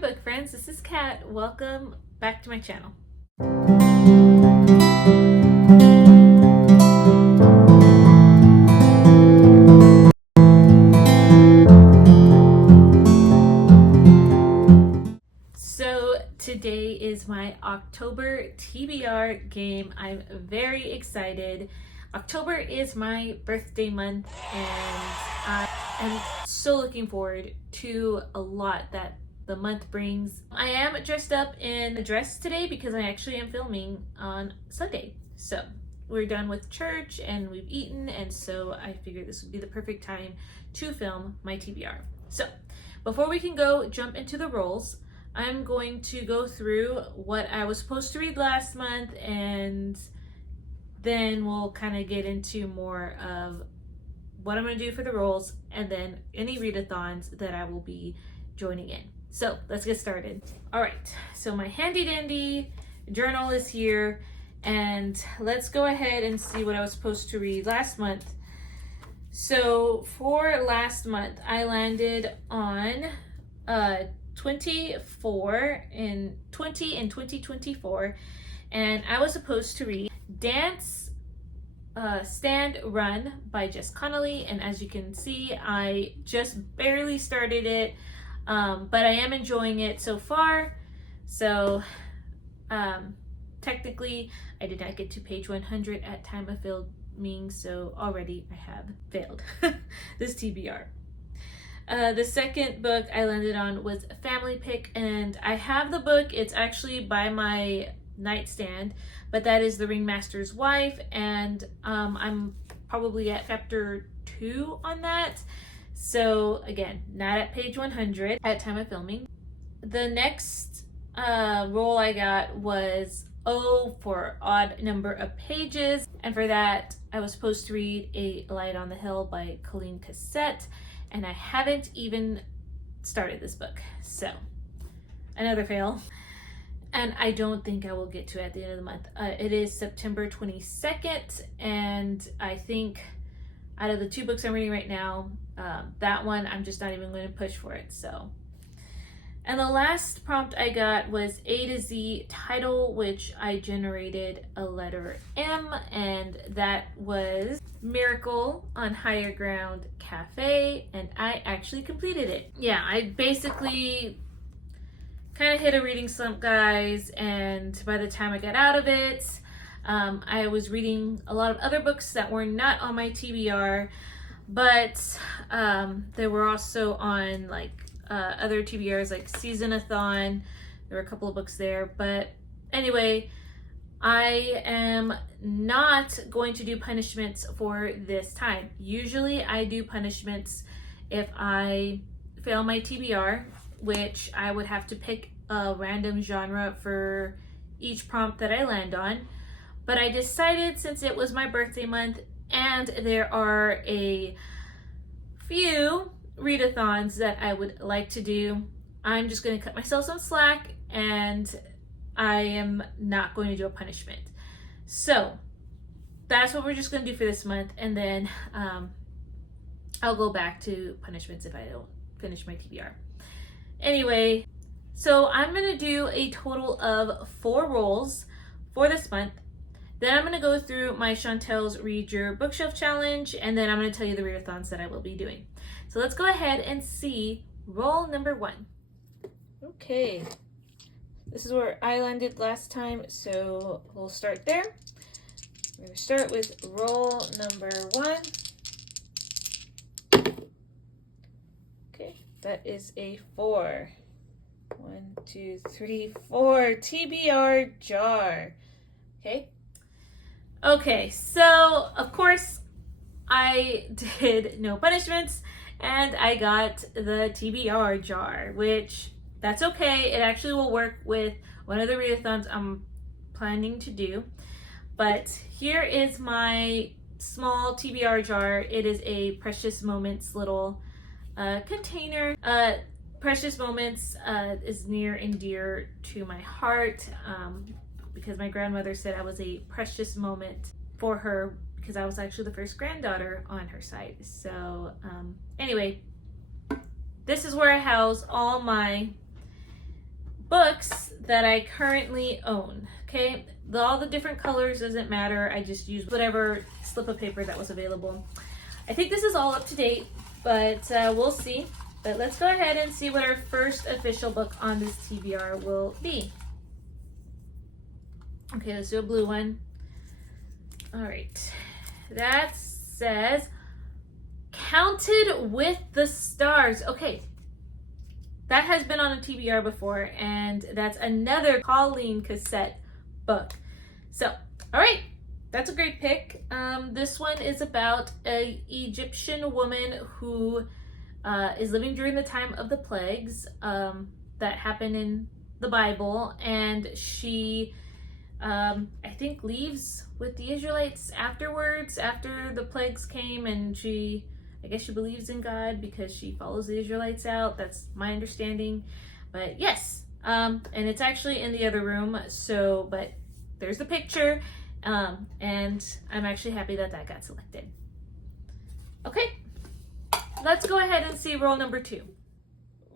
book friends, this is Kat. Welcome back to my channel. So today is my October TBR game. I'm very excited. October is my birthday month and I am so looking forward to a lot that the month brings. I am dressed up in a dress today because I actually am filming on Sunday. So we're done with church and we've eaten, and so I figured this would be the perfect time to film my TBR. So before we can jump into the roles, I'm going to go through what I was supposed to read last month, and then we'll kind of get into more of what I'm going to do for the roles and then any readathons that I will be joining in. So let's get started. All right, so my handy dandy journal is here, and let's go ahead and see what I was supposed to read last month. So for last month, I landed on 24 in 2024, and I was supposed to read Dance, Stand, Run by Jess Connolly, and as you can see, I just barely started it, but I am enjoying it so far. So technically I did not get to page 100 at time of filming, so already I have failed this TBR. The second book I landed on was Family Pick, and I have the book. It's actually by my nightstand, but that is The Ringmaster's Wife, and I'm probably at chapter 2 on that. So again, not at page 100 at time of filming. The next role I got was O for Odd Number of Pages, and for that I was supposed to read A Light on the Hill by Colleen Cassette, and I haven't even started this book, so another fail. And I don't think I will get to it at the end of the month. It is September 22nd, and I think out of the two books I'm reading right now, that one I'm just not even going to push for it. So, and the last prompt I got was A to Z title, which I generated a letter M, and that was Miracle on Higher Ground Cafe, and I actually completed it. Yeah, I basically kind of hit a reading slump, guys, and by the time I got out of it, I was reading a lot of other books that were not on my TBR, but they were also on like other TBRs like Seasonathon. There were a couple of books there, but anyway, I am not going to do punishments for this time. Usually I do punishments if I fail my TBR, which I would have to pick a random genre for each prompt that I land on. But I decided, since it was my birthday month and there are a few readathons that I would like to do, I'm just going to cut myself some slack and I am not going to do a punishment. So that's what we're just going to do for this month, and then I'll go back to punishments if I don't finish my TBR. Anyway, so I'm going to do a total of 4 roles for this month. Then I'm going to go through my Chantel's Read Your Bookshelf Challenge, and then I'm going to tell you the readathons that I will be doing. So let's go ahead and see role number 1. Okay, this is where I landed last time, so we'll start there. We're going to start with role number 1. Okay, that is a 4. 1, 2, 3, 4. TBR jar. Okay, so of course I did no punishments and I got the TBR jar, which that's okay. It actually will work with one of the readathons I'm planning to do. But here is my small TBR jar. It is a Precious Moments little container. Precious Moments is near and dear to my heart because my grandmother said I was a precious moment for her because I was actually the first granddaughter on her side. So anyway, this is where I house all my books that I currently own. Okay, all the different colors doesn't matter. I just used whatever slip of paper that was available. I think this is all up to date, but we'll see. But let's go ahead and see what our first official book on this TBR will be. Okay, let's do a blue one. All right, that says Counted with the Stars. Okay, that has been on a TBR before, and that's another Colleen cassette book. So, all right, that's a great pick. This one is about an Egyptian woman who is living during the time of the plagues that happened in the Bible, and she, I think, leaves with the Israelites afterwards, after the plagues came, and I guess she believes in God because she follows the Israelites out. That's my understanding. But yes, and it's actually in the other room. So, but there's the picture, and I'm actually happy that that got selected. Okay, let's go ahead and see roll number 2.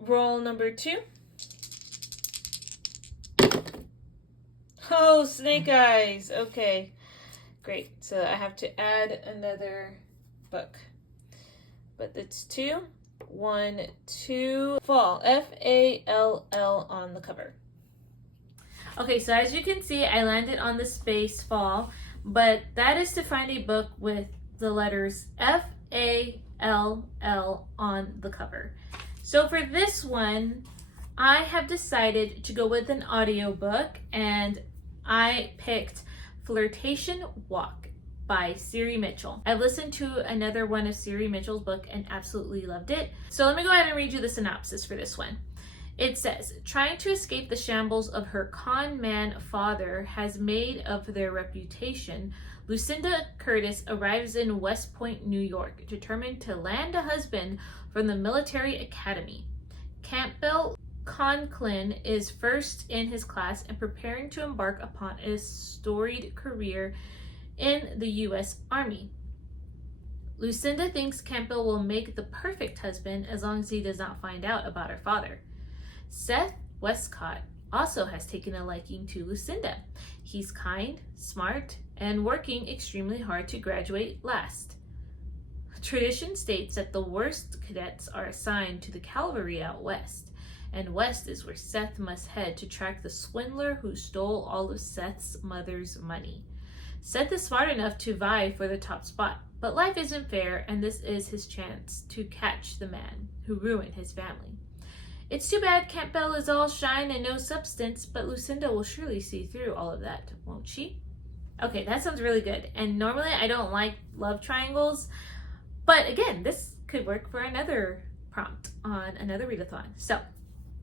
Roll number 2. Oh, snake eyes. Okay, great. So I have to add another book. But it's 2, 1, 2, fall, F-A-L-L on the cover. Okay, so as you can see, I landed on the space fall, but that is to find a book with the letters F-A-L-L on the cover. So for this one, I have decided to go with an audiobook, and I picked Flirtation Walk by Siri Mitchell. I've listened to another one of Siri Mitchell's book and absolutely loved it. So let me go ahead and read you the synopsis for this one. It says, trying to escape the shambles of her con man father has made of their reputation, Lucinda Curtis arrives in West Point, New York, determined to land a husband from the military academy. Campbell Conklin is first in his class and preparing to embark upon a storied career in the U.S. Army. Lucinda thinks Campbell will make the perfect husband as long as he does not find out about her father. Seth Westcott also has taken a liking to Lucinda. He's kind, smart, and working extremely hard to graduate last. Tradition states that the worst cadets are assigned to the cavalry out west, and west is where Seth must head to track the swindler who stole all of Seth's mother's money. Seth is smart enough to vie for the top spot, but life isn't fair, and this is his chance to catch the man who ruined his family. It's too bad Campbell is all shine and no substance, but Lucinda will surely see through all of that, won't she? Okay, that sounds really good. And normally I don't like love triangles, but again, this could work for another prompt on another readathon. So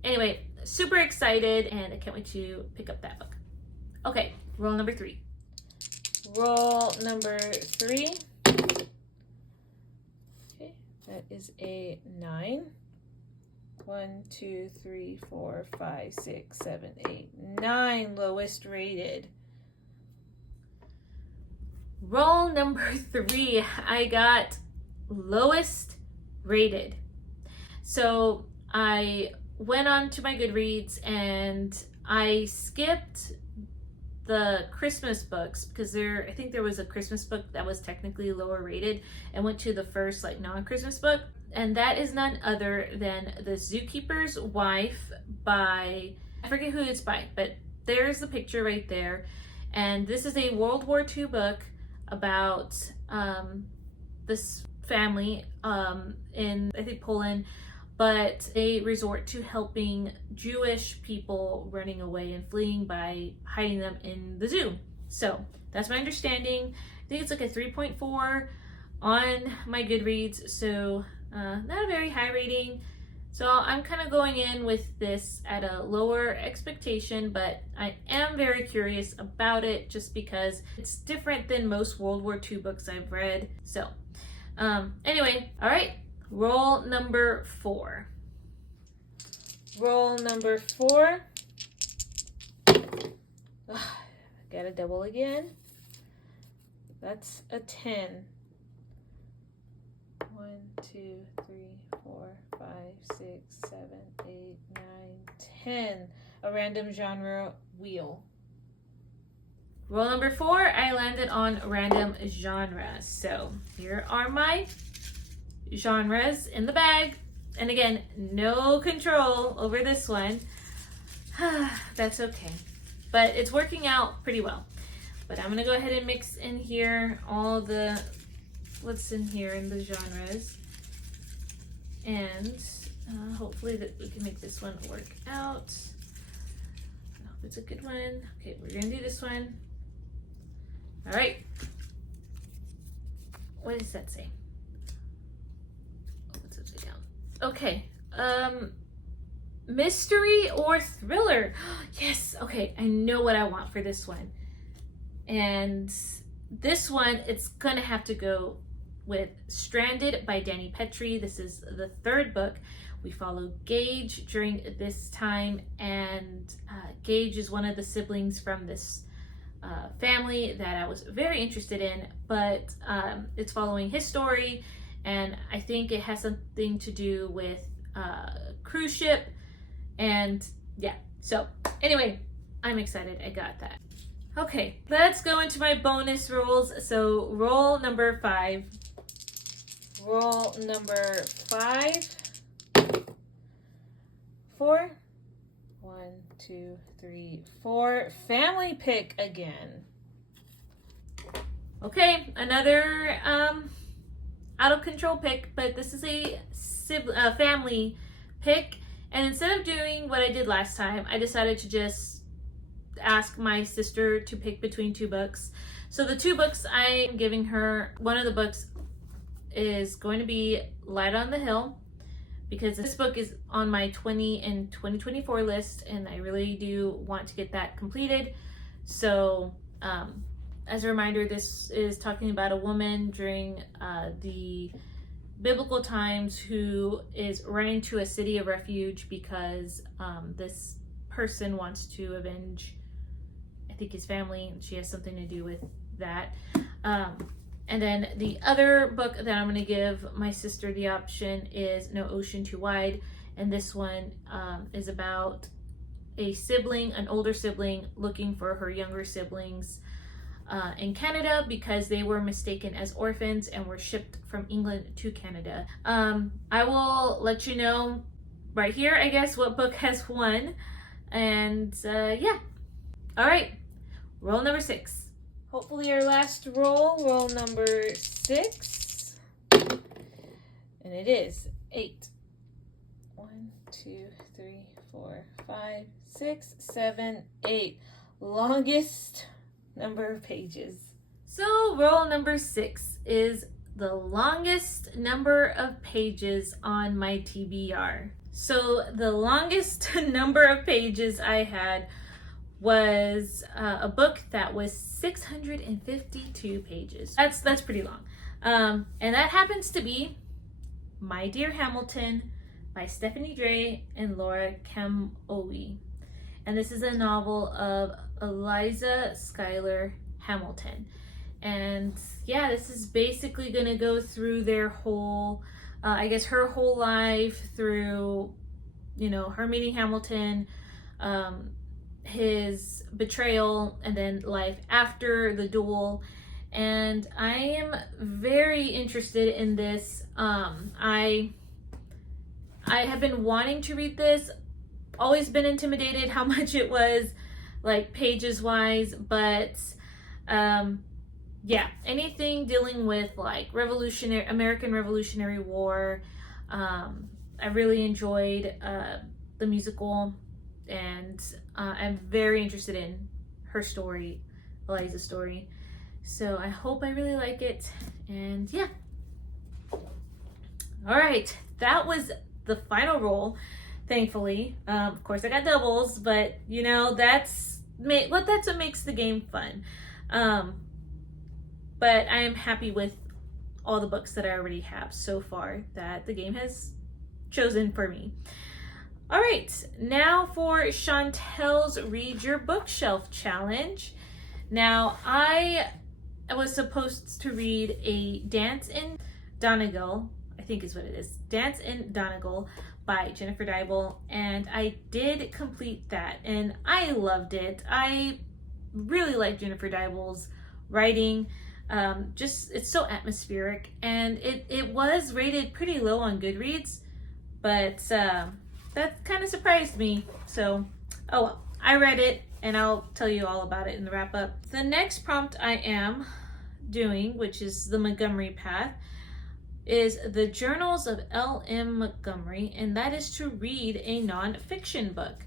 anyway, super excited, and I can't wait to pick up that book. Okay, roll number 3. Roll number 3. Okay, that is a 9. 1, 2, 3, 4, 5, 6, 7, 8, 9. Lowest rated. Roll number 3. I got lowest rated. So I went on to my Goodreads and I skipped the Christmas books because I think there was a Christmas book that was technically lower rated, and went to the first non-Christmas book, and that is none other than The Zookeeper's Wife by, I forget who it's by, but there's the picture right there. And this is a World War II book about this family in, I think, Poland, but they resort to helping Jewish people running away and fleeing by hiding them in the zoo. So that's my understanding. I think it's like a 3.4 on my Goodreads, so not a very high rating. So I'm kind of going in with this at a lower expectation, but I am very curious about it just because it's different than most World War II books I've read. So anyway, all right. Roll number 4. Roll number 4. Got a double again. That's a 10. 1, 2, 3, 4, 5, 6, 7, 8, 9, 10. a random genre wheel. Roll number 4, I landed on random genre. So here are my genres in the bag. And again, no control over this one. That's okay. But it's working out pretty well. But I'm gonna go ahead and mix in here all the, what's in here in the genres. And hopefully that we can make this one work out. I hope it's a good one. Okay, we're gonna do this one. All right. What does that say? Oh, it's upside down. Okay. Mystery or thriller? Yes. Okay, I know what I want for this one. And this one, it's gonna have to go with Stranded by Danny Petrie. This is the 3rd book. We follow Gage during this time, and Gage is one of the siblings from this family that I was very interested in, but it's following his story, and I think it has something to do with cruise ship, and yeah. So anyway, I'm excited I got that. Okay, let's go into my bonus rolls. So roll number 5. Roll number 5. 4. 1, 2, 3, 4. Family pick again. Okay, another out of control pick, but this is a family pick. And instead of doing what I did last time, I decided to just ask my sister to pick between 2 books. So the 2 books I'm giving her, one of the books is going to be Light on the Hill, because this book is on my 20 and 2024 list, and I really do want to get that completed. So as a reminder, this is talking about a woman during the biblical times who is running to a city of refuge because this person wants to avenge, I think, his family, and she has something to do with that. And then the other book that I'm going to give my sister the option is No Ocean Too Wide. And this one is about a sibling, an older sibling, looking for her younger siblings in Canada because they were mistaken as orphans and were shipped from England to Canada. I will let you know right here, I guess, what book has won. And yeah. All right, roll number 6. Hopefully our last roll number 6. And it is 8. 1, 2, 3, 4, 5, 6, 7, 8. Longest number of pages. So roll number 6 is the longest number of pages on my TBR. So the longest number of pages I had was a book that was 652 pages. That's pretty long. And that happens to be My Dear Hamilton by Stephanie Dray and Laura Kemoe. And this is a novel of Eliza Schuyler Hamilton. And yeah, this is basically gonna go through their whole, I guess her whole life through, you know, her meeting Hamilton, his betrayal, and then life after the duel. And I am very interested in this. I have been wanting to read this, always been intimidated how much it was, like pages wise, but yeah, anything dealing with like American Revolutionary War. I really enjoyed the musical, and I'm very interested in her story, Eliza's story. So I hope I really like it, and yeah. All right, that was the final roll, thankfully. Of course I got doubles, but you know, that's what makes the game fun. But I am happy with all the books that I already have so far that the game has chosen for me. All right, now for Chantel's Read Your Bookshelf Challenge. Now, I was supposed to read a Dance in Donegal, I think is what it is, Dance in Donegal by Jennifer Dybel, and I did complete that and I loved it. I really like Jennifer Dybel's writing. Just it's so atmospheric, and it was rated pretty low on Goodreads, but that kind of surprised me. So oh well, I read it and I'll tell you all about it in the wrap up. The next prompt I am doing, which is the Montgomery Path, is the Journals of L.M. Montgomery, and that is to read a nonfiction book.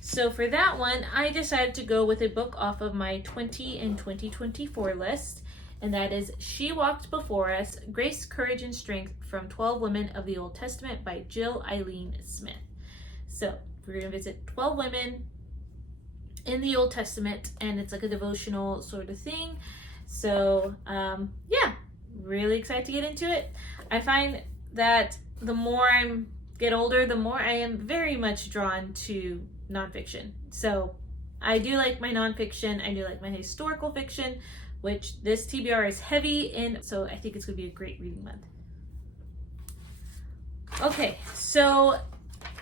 So for that one, I decided to go with a book off of my 20 and 2024 list, and that is She Walked Before Us, Grace, Courage, and Strength from 12 Women of the Old Testament by Jill Eileen Smith. So we're going to visit 12 women in the Old Testament, and it's like a devotional sort of thing. So yeah, really excited to get into it. I find that the more I get older, the more I am very much drawn to nonfiction. So I do like my nonfiction, I do like my historical fiction, which this TBR is heavy in, so I think it's going to be a great reading month. Okay, so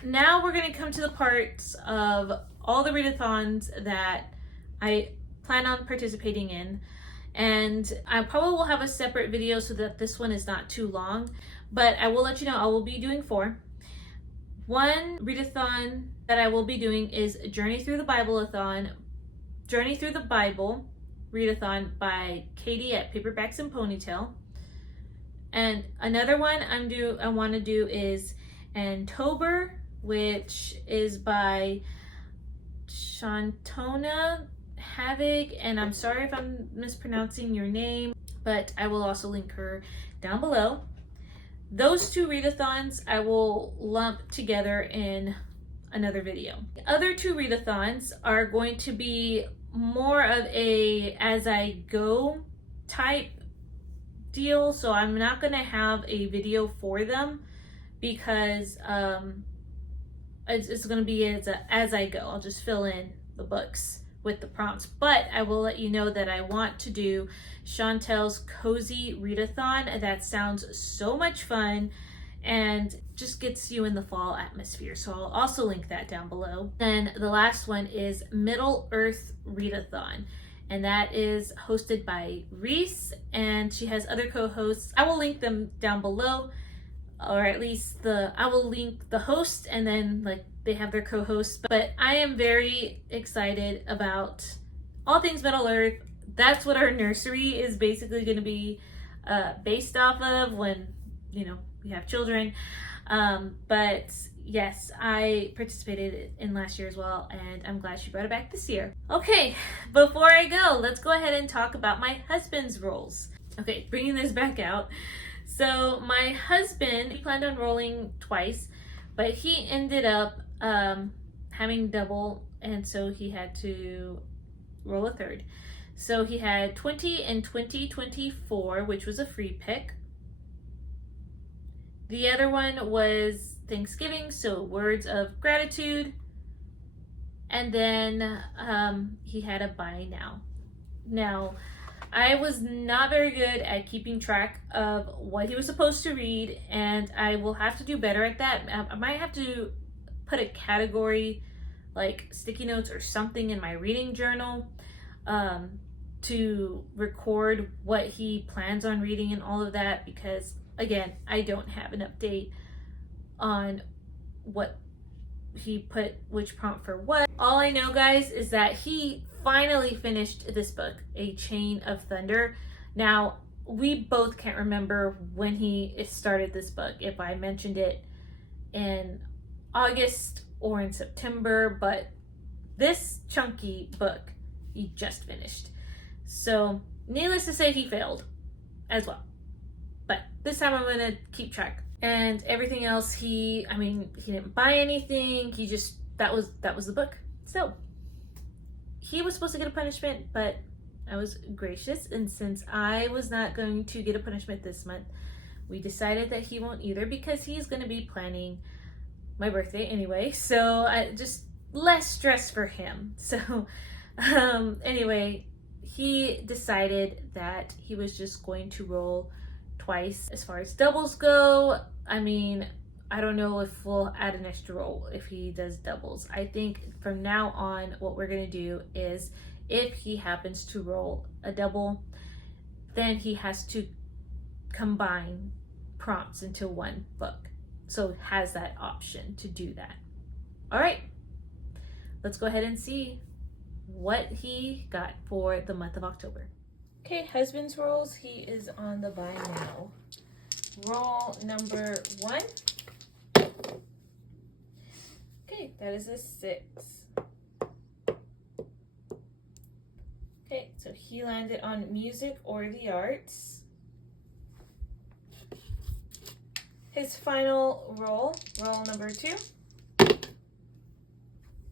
now we're going to come to the parts of all the readathons that I plan on participating in. And I probably will have a separate video so that this one is not too long, but I will let you know I will be doing 4. One readathon that I will be doing is Journey Through the Bible-a-thon, Journey Through the Bible readathon by Katie at Paperbacks and Ponytail. And another one I want to do is AnneTober, which is by Shantona Havoc, and I'm sorry if I'm mispronouncing your name, but I will also link her down below. Those 2 readathons I will lump together in another video. The other 2 readathons are going to be more of a as I go type deal, so I'm not going to have a video for them because it's going to be as I go. I'll just fill in the books with the prompts, but I will let you know that I want to do Chantel's Cozy Readathon. That sounds so much fun and just gets you in the fall atmosphere, so I'll also link that down below. Then the last one is Middle Earth Readathon, and that is hosted by Reese, and she has other co-hosts. I will link them down below, or at least I will link the host, and then like they have their co-hosts. But I am very excited about all things Middle Earth. That's what our nursery is basically going to be based off of when, you know, we have children. But yes, I participated in last year as well, and I'm glad she brought it back this year. Okay, before I go, let's go ahead and talk about my husband's roles. Okay, bringing this back out. So my husband, he planned on rolling twice, but he ended up having double, and so he had to roll a third. So he had 20 and 2024, which was a free pick. The other one was Thanksgiving, so words of gratitude. And then he had a buy now. Now, I was not very good at keeping track of what he was supposed to read, and I will have to do better at that. I might have to put a category like sticky notes or something in my reading journal to record what he plans on reading and all of that, because again, I don't have an update on what he put which prompt for what. All I know, guys, is that he finally finished this book, A Chain of Thunder. Now, we both can't remember when he started this book, if I mentioned it in August or in September, but this chunky book he just finished. So, needless to say, he failed as well. But this time I'm gonna keep track. And everything else, he didn't buy anything. He just, that was the book. So, he was supposed to get a punishment, but I was gracious, and since I was not going to get a punishment this month, we decided that he won't either, because he's going to be planning my birthday anyway, so just less stress for him. So anyway, he decided that he was just going to roll twice. As far as doubles go, I mean, I don't know if we'll add an extra roll if he does doubles. I think from now on, what we're gonna do is if he happens to roll a double, then he has to combine prompts into one book. So has that option to do that. All right, let's go ahead and see what he got for the month of October. Okay, husband's rolls. He is on the vine now. Roll number 1. Okay, that is a 6. Okay, so he landed on music or the arts. His final roll, roll number 2,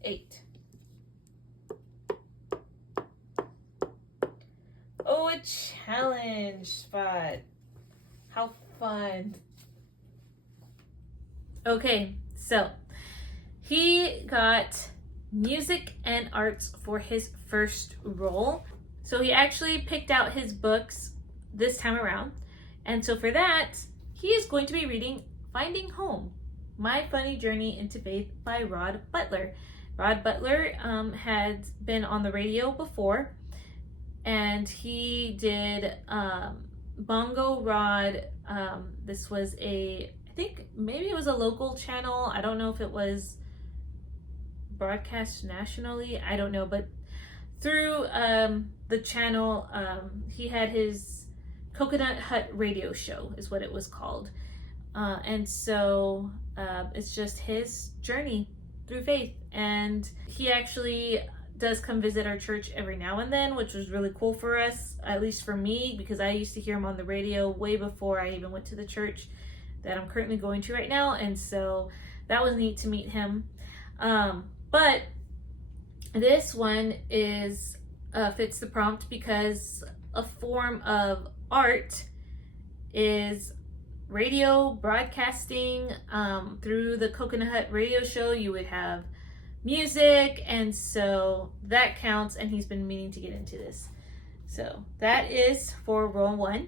8. Oh, a challenge spot. How fun. Okay, so he got music and arts for his first roll. So he actually picked out his books this time around. And so for that, he is going to be reading Finding Home, My Funny Journey into Faith by Rod Butler. Rod Butler had been on the radio before, and he did Bongo Rod. This was I think maybe it was a local channel. I don't know if it was broadcast nationally. I don't know, but through the channel, he had his Coconut Hut radio show is what it was called. And so it's just his journey through faith. And he actually does come visit our church every now and then, which was really cool for us, at least for me, because I used to hear him on the radio way before I even went to the church that I'm currently going to right now. And so that was neat to meet him. But this one is fits the prompt because a form of art is radio broadcasting. Through the Coconut Hut radio show, you would have music, and so that counts, and he's been meaning to get into this. So that is for roll 1.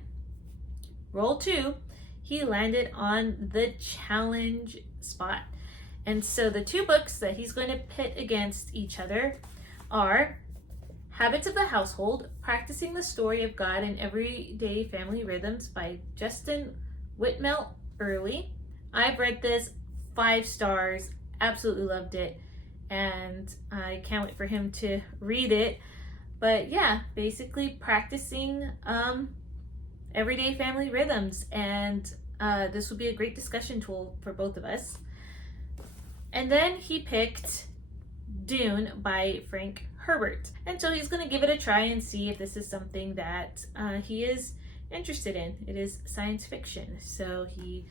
Roll 2, he landed on the challenge spot. And so the 2 books that he's going to pit against each other are Habits of the Household, Practicing the Story of God in Everyday Family Rhythms by Justin Whitmelt Early. I've read this, 5 stars, absolutely loved it, and I can't wait for him to read it. But yeah, basically practicing everyday family rhythms, and this would be a great discussion tool for both of us. And then he picked Dune by Frank Herbert. And so he's going to give it a try and see if this is something that he is interested in. It is science fiction, so he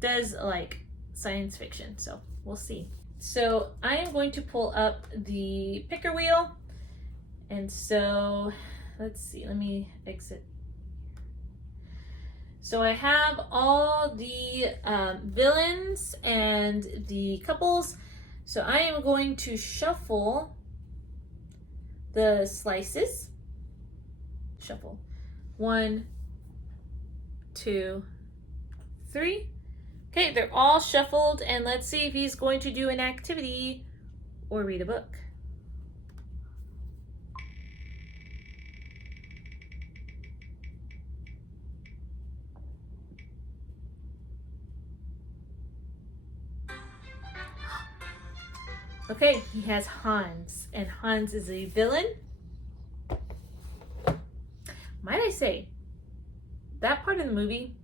does like science fiction, so we'll see. So I am going to pull up the picker wheel, and so let's see, let me exit. So I have all the villains and the couples. So I am going to shuffle the slices. Shuffle. 1, 2, 3. Okay, they're all shuffled, and let's see if he's going to do an activity or read a book. Okay, he has Hans, and Hans is a villain. Might I say, that part of the movie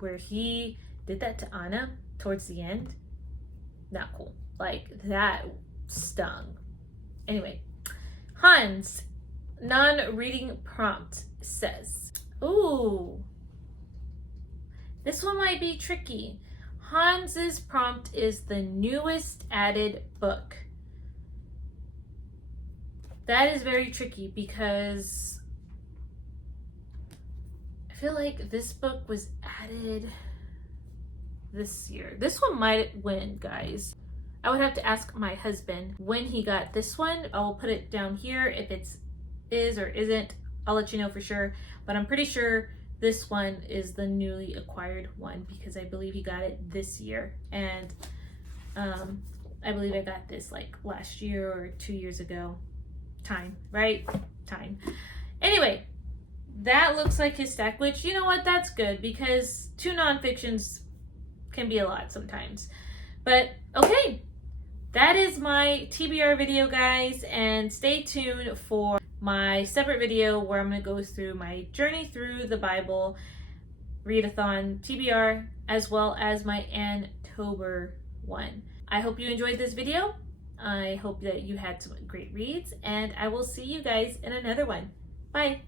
where he did that to Anna towards the end, not cool. Like, that stung. Anyway, Hans, non-reading prompt says, ooh, this one might be tricky. Hans's prompt is the newest added book. That is very tricky because I feel like this book was added this year. This one might win, guys. I would have to ask my husband when he got this one. I will put it down here. If it's is or isn't, I'll let you know for sure. But I'm pretty sure This one is the newly acquired one because I believe he got it this year. And I believe I got this like last year or 2 years ago. Time, right? Time. Anyway, that looks like his stack, which, you know what, that's good because 2 nonfictions can be a lot sometimes. But okay, that is my TBR video, guys, and stay tuned for my separate video where I'm going to go through my journey through the Bible, Readathon TBR, as well as my AnneTober one. I hope you enjoyed this video. I hope that you had some great reads, and I will see you guys in another one. Bye!